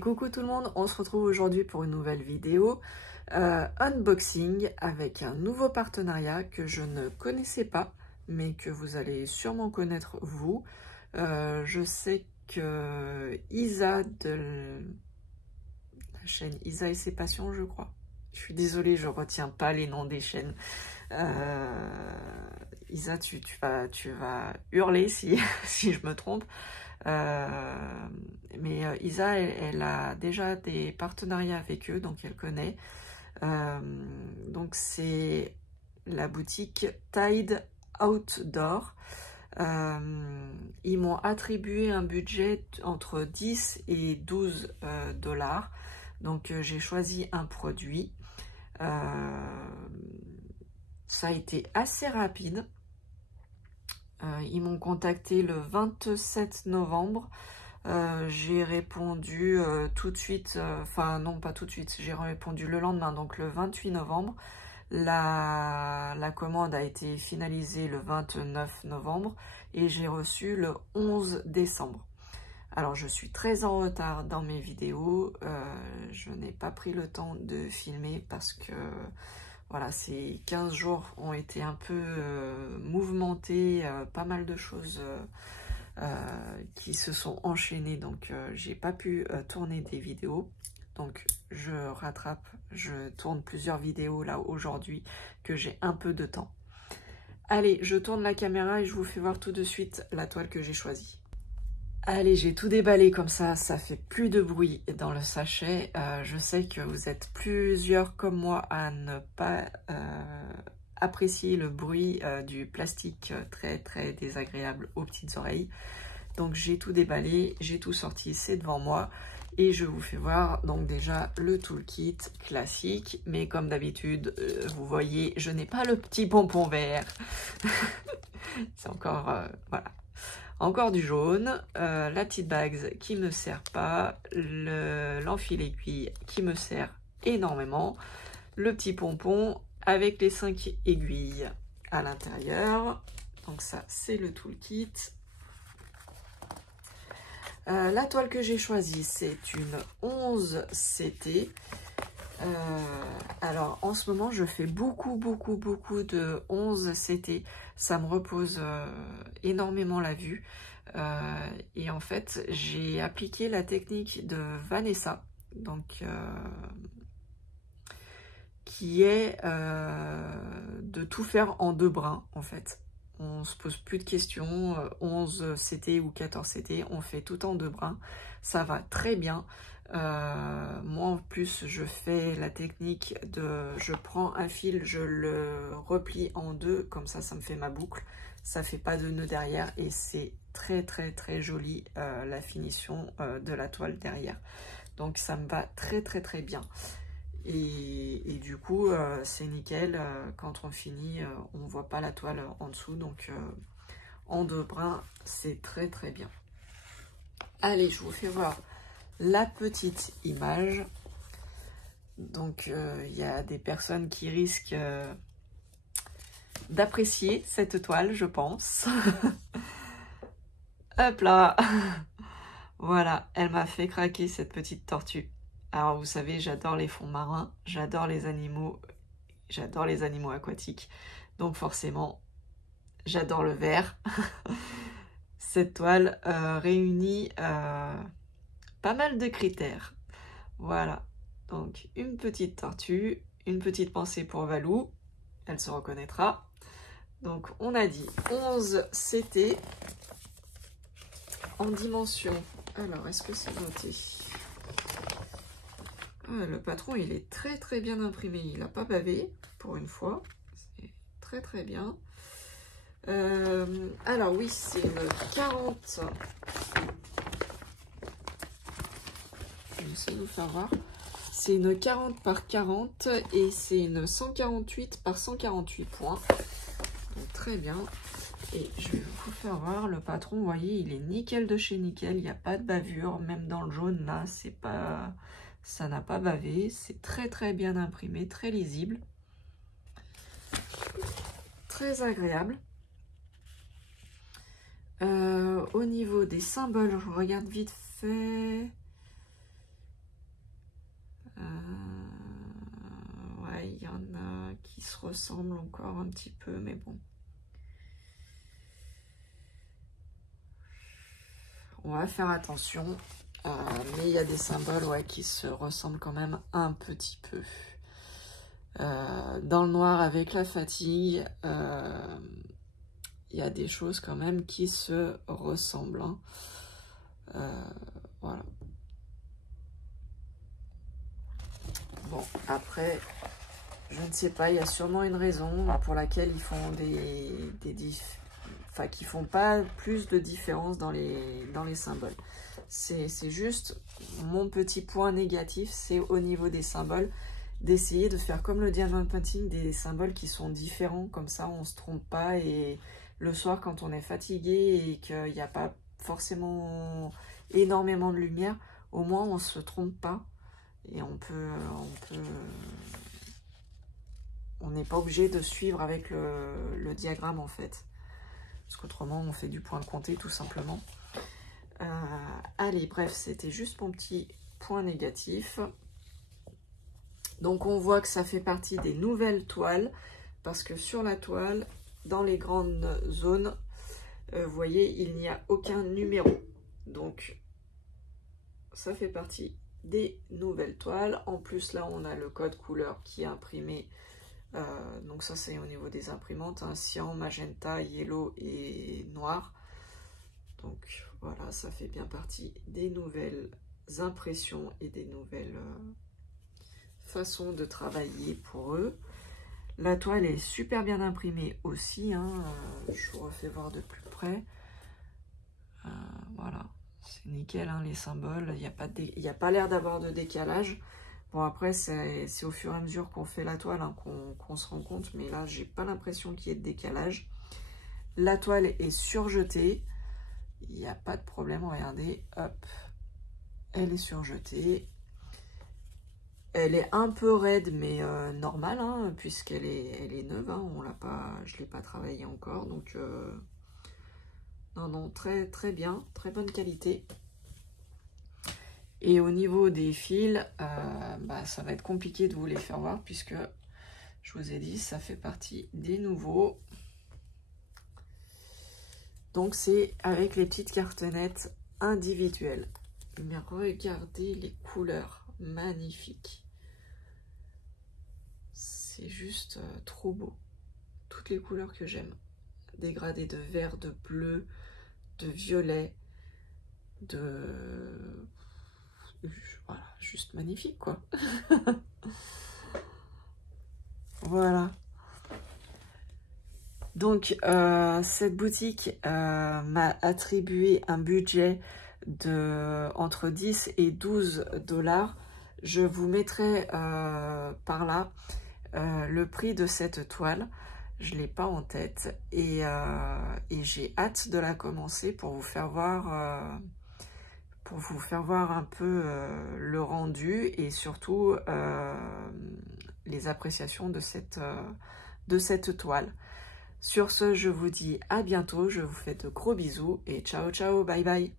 coucou tout le monde, on se retrouve aujourd'hui pour une nouvelle vidéo unboxing avec un nouveau partenariat que je ne connaissais pas, mais que vous allez sûrement connaître vous. Je sais que Isa de la chaîne Isa et ses passions, je crois. Je suis désolée, je retiens pas les noms des chaînes. Isa, tu vas hurler si, si je me trompe. Mais Isa, elle a déjà des partenariats avec eux, donc elle connaît. Donc c'est la boutique Tide Outdoor. Ils m'ont attribué un budget entre 10 et 12 dollars. Donc j'ai choisi un produit. Ça a été assez rapide. Ils m'ont contacté le 27 novembre. J'ai répondu tout de suite, enfin non pas tout de suite, j'ai répondu le lendemain, donc le 28 novembre. La commande a été finalisée le 29 novembre et j'ai reçu le 11 décembre. Alors je suis très en retard dans mes vidéos, je n'ai pas pris le temps de filmer parce que voilà, ces 15 jours ont été un peu mouvementés, pas mal de choses qui se sont enchaînées, donc j'ai pas pu tourner des vidéos. Donc je rattrape, je tourne plusieurs vidéos là aujourd'hui que j'ai un peu de temps. Allez, je tourne la caméra et je vous fais voir tout de suite la toile que j'ai choisie. Allez, j'ai tout déballé comme ça fait plus de bruit dans le sachet. Je sais que vous êtes plusieurs comme moi à ne pas apprécier le bruit du plastique très désagréable aux petites oreilles. Donc j'ai tout déballé, j'ai tout sorti, c'est devant moi. Et je vous fais voir donc déjà le toolkit classique. Mais comme d'habitude, vous voyez, je n'ai pas le petit pompon vert. C'est encore, voilà. Encore du jaune, la petite bague qui me sert pas, l'enfil aiguille qui me sert énormément, le petit pompon avec les 5 aiguilles à l'intérieur. Donc ça, c'est le toolkit. La toile que j'ai choisie, c'est une 11 CT. Alors en ce moment je fais beaucoup de 11 CT, ça me repose énormément la vue et en fait j'ai appliqué la technique de Vanessa, donc qui est de tout faire en 2 brins en fait. On se pose plus de questions, 11 CT ou 14 CT, on fait tout en 2 brins, ça va très bien. Moi en plus je fais la technique de je prends un fil, je le replie en 2, comme ça me fait ma boucle, ça fait pas de nœud derrière et c'est très joli la finition de la toile derrière, donc ça me va très bien et du coup c'est nickel, quand on finit on voit pas la toile en dessous, donc en 2 brins c'est très bien. Allez, je vous fais voir la petite image. Donc il y a des personnes qui risquent d'apprécier cette toile, je pense. Hop là. Voilà, elle m'a fait craquer cette petite tortue. Alors vous savez, j'adore les fonds marins, j'adore les animaux aquatiques, donc forcément j'adore le vert. Cette toile réunit pas mal de critères. Voilà, donc une petite tortue, une petite pensée pour Valou, elle se reconnaîtra. Donc on a dit 11 CT en dimension. Alors est-ce que c'est noté? Ah, le patron il est très bien imprimé, il n'a pas bavé pour une fois, c'est très bien. Alors oui, c'est une 40. Je vais essayer de vous faire voir. C'est une 40 par 40 et c'est une 148 par 148 points. Donc très bien. Et je vais vous faire voir le patron, vous voyez, il est nickel de chez nickel, il n'y a pas de bavure, même dans le jaune là, c'est pas, ça n'a pas bavé, c'est très bien imprimé, très lisible. Très agréable. Au niveau des symboles, je regarde vite fait. il y en a qui se ressemblent encore un petit peu, mais bon. On va faire attention. Mais il y a des symboles ouais, qui se ressemblent quand même un petit peu. Dans le noir avec la fatigue, il y a des choses quand même qui se ressemblent. Hein. Voilà. Bon, après, je ne sais pas, il y a sûrement une raison pour laquelle ils font enfin, qui font pas plus de différence dans les symboles. C'est juste mon petit point négatif, c'est au niveau des symboles, d'essayer de faire comme le diamond painting, des symboles qui sont différents, comme ça on se trompe pas, et le soir quand on est fatigué et qu'il n'y a pas forcément énormément de lumière, au moins on se trompe pas, et on n'est pas obligé de suivre avec le diagramme en fait, parce qu'autrement on fait du point compté tout simplement. Allez, bref, c'était juste mon petit point négatif. Donc on voit que ça fait partie des nouvelles toiles, parce que sur la toile, dans les grandes zones, vous voyez, il n'y a aucun numéro. Donc ça fait partie des nouvelles toiles. En plus là, on a le code couleur qui est imprimé. Donc ça c'est au niveau des imprimantes, hein, cyan, magenta, yellow et noir. Donc voilà, ça fait bien partie des nouvelles impressions et des nouvelles façons de travailler pour eux. La toile est super bien imprimée aussi, hein, je vous refais voir de plus près. Voilà, c'est nickel, hein, les symboles, il n'y a pas l'air d'avoir de décalage. Bon après c'est au fur et à mesure qu'on fait la toile hein, qu'on se rend compte, mais là j'ai pas l'impression qu'il y ait de décalage. La toile est surjetée. Il n'y a pas de problème, regardez, hop, elle est surjetée. Elle est un peu raide, mais normale, hein, puisqu'elle est neuve, hein, je ne l'ai pas travaillée encore, donc non, très, très bien, très bonne qualité. Et au niveau des fils, ça va être compliqué de vous les faire voir, puisque je vous ai dit, ça fait partie des nouveaux. Donc c'est avec les petites cartonnettes individuelles. Mais regardez les couleurs, magnifiques. C'est juste trop beau. Toutes les couleurs que j'aime. Dégradé de vert, de bleu, de violet, de... Voilà, juste magnifique quoi. Voilà. Donc, cette boutique m'a attribué un budget de entre 10 et 12 $. Je vous mettrai par là le prix de cette toile. Je ne l'ai pas en tête et j'ai hâte de la commencer pour vous faire voir, un peu le rendu et surtout les appréciations de cette toile. Sur ce, je vous dis à bientôt, je vous fais de gros bisous et ciao ciao, bye bye.